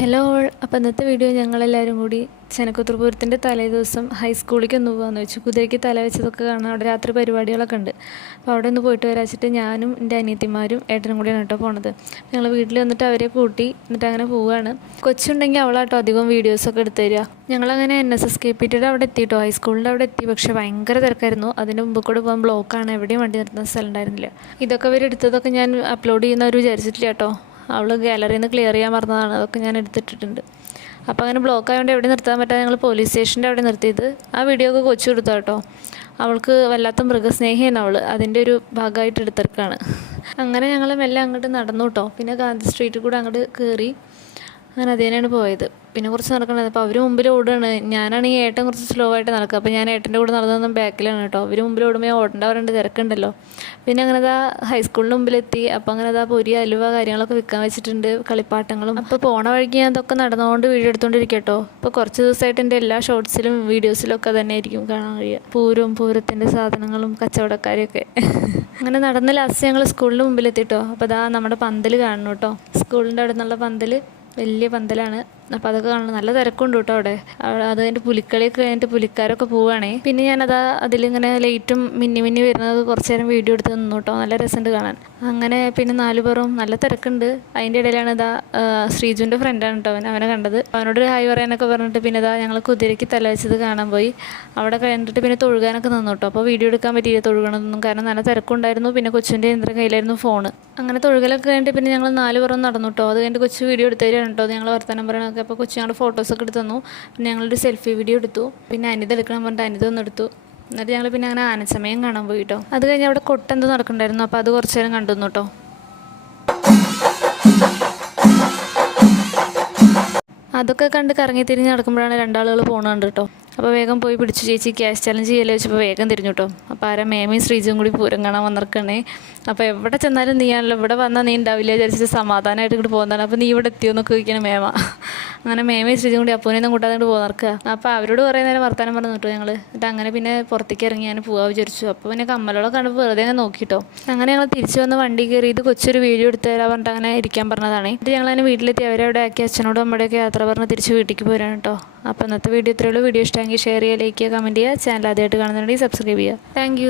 Hello all. അപ്പോൾ ഇന്നത്തെ video ഞങ്ങളെല്ലാവരും കൂടി ചെനക്കുത്തൂർ പൂരത്തിൻ്റെ തലേദിവസം ഹൈസ്കൂളിലേക്ക് ഒന്ന് പോകാമെന്ന് വെച്ചു. കുതിരയ്ക്ക് തല വെച്ചതൊക്കെ കാണാൻ അവിടെ രാത്രി പരിപാടികളൊക്കെ ഉണ്ട്. അപ്പോൾ അവിടെ ഒന്ന് പോയിട്ട് വരാച്ചിട്ട് ഞാനും എൻ്റെ അനിയത്തിമാരും ഏട്ടനും കൂടിയാണ് കേട്ടോ പോണത്. ഞങ്ങൾ വീട്ടിൽ വന്നിട്ട് അവരെ കൂട്ടി എന്നിട്ട് അങ്ങനെ പോവുകയാണ്. കൊച്ചുണ്ടെങ്കിൽ അവളാട്ടോ അധികം വീഡിയോസൊക്കെ എടുത്തു തരിക. ഞങ്ങളങ്ങനെ NSSKPTയുടെ അവിടെ എത്തിയിട്ടോ, ഹൈസ്കൂളിൻ്റെ അവിടെ എത്തി. പക്ഷേ ഭയങ്കര തിരക്കായിരുന്നു. അതിൻ്റെ മുമ്പ് കൂടെ പോകാൻ ബ്ലോക്കാണ്, എവിടെയും വണ്ടി നിർത്തുന്ന സ്ഥലം ഉണ്ടായിരുന്നില്ല. ഇതൊക്കെ അവരെടുത്തതൊക്കെ ഞാൻ അപ്ലോഡ് ചെയ്യുന്നവർ വിചാരിച്ചിട്ടില്ല കേട്ടോ. അവൾ ഗാലറിയിൽ നിന്ന് ക്ലിയർ ചെയ്യാൻ പറഞ്ഞതാണ്, അതൊക്കെ ഞാൻ എടുത്തിട്ടിട്ടുണ്ട്. അപ്പോൾ അങ്ങനെ ബ്ലോക്ക് ആയതുകൊണ്ട് എവിടെ നിർത്താൻ പറ്റാതെ ഞങ്ങൾ പോലീസ് സ്റ്റേഷൻ്റെ അവിടെ നിർത്തിയത്. ആ വീഡിയോ ഒക്കെ കൊച്ചു കൊടുത്താൽ കേട്ടോ. അവൾക്ക് വല്ലാത്ത മൃഗസ്നേഹിയാണ് അവൾ, അതിൻ്റെ ഒരു ഭാഗമായിട്ട് എടുത്തെടുക്കുകയാണ്. അങ്ങനെ ഞങ്ങൾ മെല്ലെ അങ്ങോട്ട് നടന്നു കേട്ടോ. പിന്നെ ഗാന്ധി സ്ട്രീറ്റിൽ കൂടെ അങ്ങോട്ട് കയറി അങ്ങനെ അത് തന്നെയാണ് പോയത്. പിന്നെ കുറച്ച് നടക്കണത്. അപ്പോൾ അവർ മുമ്പിൽ ഓടുകയാണ്. ഞാനാണെങ്കിൽ ഏട്ടൻ കുറച്ച് സ്ലോ ആയിട്ട് നടക്കുക. അപ്പോൾ ഞാൻ ഏട്ടൻ്റെ കൂടെ നടന്നു ബാക്കിലാണ് കേട്ടോ. അവർ മുമ്പിൽ ഓടുമ്പോൾ ഓടേണ്ട പറയേണ്ട തിരക്കുണ്ടല്ലോ. പിന്നെ അങ്ങനെ അതാ ഹൈസ്കൂളിന് മുമ്പിലെത്തി. അപ്പോൾ അങ്ങനെ അതാ പൊരി അലുവ കാര്യങ്ങളൊക്കെ വിൽക്കാൻ വെച്ചിട്ടുണ്ട്, കളിപ്പാട്ടങ്ങളും. അപ്പോൾ പോണ വഴിക്ക് ഞാൻ അതൊക്കെ നടന്നുകൊണ്ട് വീഡിയോ എടുത്തുകൊണ്ടിരിക്കും കേട്ടോ. അപ്പോൾ കുറച്ച് ദിവസമായിട്ട് എൻ്റെ എല്ലാ ഷോർട്സിലും വീഡിയോസിലും ഒക്കെ തന്നെ ആയിരിക്കും കാണാൻ കഴിയുക, പൂരത്തിൻ്റെ സാധനങ്ങളും കച്ചവടക്കാരെയൊക്കെ. അങ്ങനെ നടന്ന് ലാസ്റ്റ് ഞങ്ങൾ സ്കൂളിന് മുമ്പിലെത്തിട്ടോ. അപ്പോൾ അതാ നമ്മുടെ പന്തൽ കാണണം കേട്ടോ. സ്കൂളിൻ്റെ അവിടെ നിന്നുള്ള പന്തൽ വലിയ പന്തലാണ്. അപ്പോൾ അതൊക്കെ കാണണം. നല്ല തിരക്കുണ്ട് കേട്ടോ അവിടെ. അത് കഴിഞ്ഞിട്ട് പുലിക്കളിയൊക്കെ കഴിഞ്ഞിട്ട് പുലിക്കാരൊക്കെ പോവുകയാണേ. പിന്നെ ഞാനതാ അതിലിങ്ങനെ ലൈറ്റും മിന്നി വരുന്നത് കുറച്ച് നേരം വീഡിയോ എടുത്ത് നിന്നു കേട്ടോ. നല്ല രസമുണ്ട് കാണാൻ. അങ്ങനെ പിന്നെ 4 പേരും നല്ല തിരക്കുണ്ട്. അതിൻ്റെ ഇടയിലാണ് ഇതാ ശ്രീജുവിൻ്റെ ഫ്രണ്ടാണ് കേട്ടോ അവനെ കണ്ടത്. അവനോട് ഹായ് പറയാനൊക്കെ പറഞ്ഞിട്ട് പിന്നെ ഇതാ ഞങ്ങൾ കുതിരയ്ക്ക് തല വെച്ചത് കാണാൻ പോയി. അവിടെ കഴിഞ്ഞിട്ട് പിന്നെ തൊഴുകാനൊക്കെ നിന്നു കേട്ടോ. അപ്പോൾ വീഡിയോ എടുക്കാൻ പറ്റിയില്ല തൊഴുകണമെന്നൊന്നും, കാരണം നല്ല തിരക്കുണ്ടായിരുന്നു. പിന്നെ കൊച്ചിൻ്റെ കയ്യിലായിരുന്നു ഫോണ്. അങ്ങനെ തൊഴുകലൊക്കെ കഴിഞ്ഞിട്ട് പിന്നെ ഞങ്ങൾ 4 പേരും നടന്നു കേട്ടോ. അത് കഴിഞ്ഞിട്ട് കൊച്ചു വീഡിയോ എടുത്തു തരാണ് കേട്ടോ. ഞങ്ങൾ വർത്തമാനം പറയണൊക്കെ. അപ്പോൾ കൊച്ചു ഞങ്ങൾ ഫോട്ടോസൊക്കെ എടുത്ത് തന്നു. പിന്നെ ഞങ്ങളൊരു സെൽഫി വീഡിയോ എടുത്തു. പിന്നെ അനിത എടുക്കണം പറഞ്ഞിട്ട് അനിത ഒന്ന് എടുത്തു. എന്നിട്ട് ഞങ്ങൾ പിന്നെ അങ്ങനെ ആനച്ചമയം കാണാൻ പോയി കേട്ടോ. അത് കഴിഞ്ഞ് അവിടെ കൊട്ടെന്തോ നടക്കണ്ടായിരുന്നു. അപ്പോൾ അത് കുറച്ച് നേരം കണ്ടു കേട്ടോ. അതൊക്കെ കണ്ട് കറങ്ങി തിരിഞ്ഞ് നടക്കുമ്പോഴാണ് 2 ആളുകൾ പോകുന്നുണ്ട് കേട്ടോ. അപ്പോൾ വേഗം പോയി പിടിച്ചു. ചേച്ചി ക്യാഷ് ചലഞ്ച് ചെയ്യല്ലേ വെച്ചപ്പോൾ വേഗം തിരിഞ്ഞു കേട്ടോ. അപ്പോൾ ആരാ മേമയും ശ്രീജും കൂടി പൂരം കാണാൻ വന്നിരിക്കണേ. അപ്പോൾ എവിടെ ചെന്നാലും നീയാണല്ലോ, ഇവിടെ വന്നാൽ നീ ഉണ്ടാവില്ല വിചാരിച്ചിട്ട് സമാധാനമായിട്ട് ഇങ്ങോട്ട് പോകുന്നതാണ്. അപ്പോൾ നീ ഇവിടെ എത്തിയോന്നൊക്കെ ചോദിക്കണം മേമ. അങ്ങനെ മേമയും ശ്രീജും കൂടി അപ്പൂനെയൊന്നും കൂട്ടാതെ ഇങ്ങോട്ട് പോകുന്നിറക്കുക. അപ്പോൾ അവരോട് കുറേ നേരം വർത്താനം പറഞ്ഞു കേട്ടോ ഞങ്ങൾ. എന്നിട്ട് അങ്ങനെ പിന്നെ പുറത്തേക്ക് ഇറങ്ങി ഞാൻ പോകാൻ വിചാരിച്ചു. അപ്പോൾ പിന്നെ കമ്മലോളൊക്കെ കണ്ടപ്പോൾ വെറുതെ അങ്ങനെ നോക്കിട്ടോ. അങ്ങനെ ഞങ്ങൾ തിരിച്ചു വന്ന് വണ്ടി കയറി ഇത് കൊച്ചൊരു വീഡിയോ എടുത്ത് തരാൻ പറഞ്ഞിട്ട് അങ്ങനെ ഇരിക്കാൻ പറഞ്ഞതാണ്. എന്നിട്ട് ഞങ്ങൾ അതിനെ വീട്ടിലെത്തി അവരവിടെ ആക്കി അച്ഛനോടും അമ്മയുടെയൊക്കെ യാത്ര പറഞ്ഞ് തിരിച്ച് വീട്ടിലേക്ക് പോരാണ് കേട്ടോ. അപ്പോൾ ഇന്നത്തെ വീഡിയോ ഇത്രയുള്ളൂ. വീഡിയോ ഇഷ്ടമെങ്കിൽ ഷെയർ ചെയ്യുക, ലൈക്ക് ചെയ്യുക, കമൻറ്റ് ചെയ്യുക. ചാനൽ ആദ്യമായിട്ട് കാണുന്നുണ്ടെങ്കിൽ സബ്സ്ക്രൈബ് ചെയ്യുക. താങ്ക്